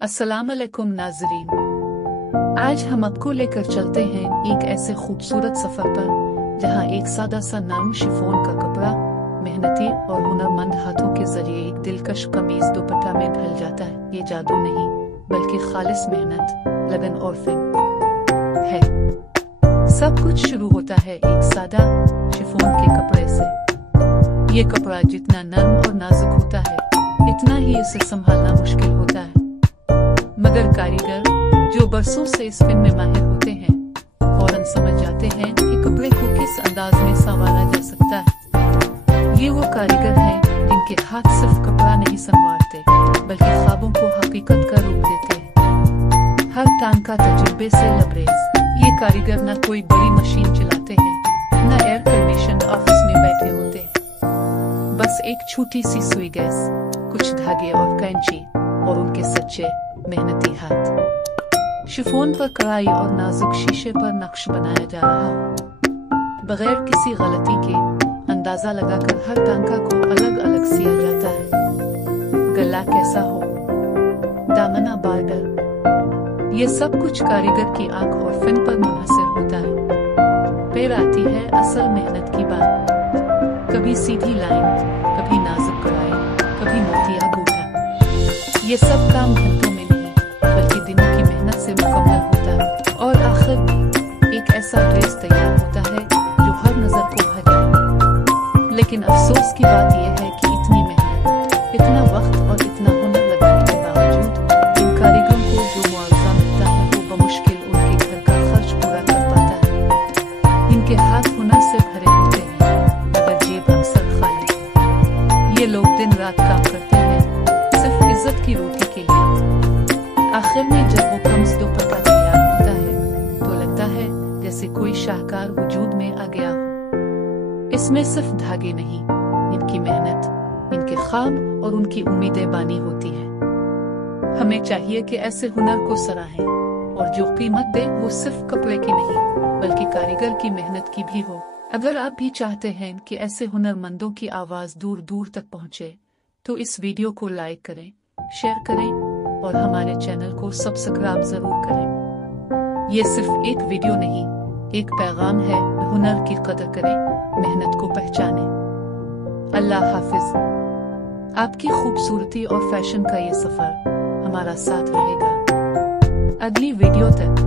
अस्सलाम अलैकुम नाज़रीन। आज हम आपको लेकर चलते हैं एक ऐसे खूबसूरत सफ़र पर जहां एक सादा सा नर्म शिफॉन का कपड़ा मेहनती और हुनरमंद हाथों के जरिए एक दिलकश कमीज दुपट्टा में ढल जाता है। ये जादू नहीं बल्कि खालिस मेहनत, लगन और फिक्र है। सब कुछ शुरू होता है एक सादा शिफॉन के कपड़े से। ये कपड़ा जितना नर्म और नाजुक होता है, इतना ही इसे संभालना मुश्किल होता है। मगर कारीगर जो बरसों से इस फिन में माहिर होते हैं, फौरन समझ जाते हैं कि कपड़े को किस अंदाज में संवारा जा सकता है। ये वो कारीगर हैं जिनके हाथ सिर्फ कपड़ा नहीं संवारते, बल्कि ख्वाबों को हकीकत का रूप देते हैं। हर टांका तजुर्बे से लबरेज ये कारीगर न कोई बड़ी मशीन चलाते हैं, न एयर कंडीशन ऑफिस में बैठे होते हैं। बस एक छोटी सी सुई गैस, कुछ धागे और कैंची, और उनके सच्चे मेहनती हाथ। शिफॉन पर कढ़ाई और नाजुक शीशे पर नक्श बनाया जा रहा हो। बगैर किसी गलती के अंदाजा लगाकर हर टांका को अलग अलग सिया जाता है। गला कैसा हो, दामना बॉर्डर, ये सब कुछ कारीगर की आंख और फिन पर मुनहसर होता है। फिर आती है असल मेहनत की बात। कभी सीधी लाइन, कभी नाजुक कढ़ाई, कभी मोतिया बूटा। ये सब काम घंटों में नहीं बल्कि दिनों की मेहनत से मुकम्मल होता है, और आखिर में एक ऐसा ड्रेस तैयार होता है जो हर नजर को भा जाए। लेकिन अफसोस की बात यह है कि इतनी मेहनत, इतना वक्त और इतना हुनर लगाने के बावजूद इन कारीगरों को जो मुआवजा मिलता है वो बमुश्किल उनके घर का खर्च पूरा कर पाता है। इनके हाथ हुनर से भरे होते हैं, मगर जेब अक्सर खाली। ये लोग दिन रात काम करते हैं सिर्फ इज्जत की रोटी के लिए। आखिर में जब वो कम्स दुपट्टा तैयार होता है तो लगता है जैसे कोई शाहकार वजूद में आ गया हो। इसमें सिर्फ धागे नहीं, इनकी मेहनत, इनके ख्वाब और उनकी उम्मीदें बानी होती है। हमें चाहिए कि ऐसे हुनर को सराहें, और जो कीमत दे वो सिर्फ कपड़े की नहीं बल्कि कारीगर की मेहनत की भी हो। अगर आप भी चाहते हैं कि ऐसे हुनरमंदों की आवाज दूर दूर तक पहुंचे, तो इस वीडियो को लाइक करें, शेयर करें और हमारे चैनल को सब्सक्राइब जरूर करें। ये सिर्फ एक वीडियो नहीं, एक पैगाम है। हुनर की कदर करें, मेहनत को पहचानें। अल्लाह हाफिज। आपकी खूबसूरती और फैशन का ये सफर हमारा साथ रहेगा। अगली वीडियो तक।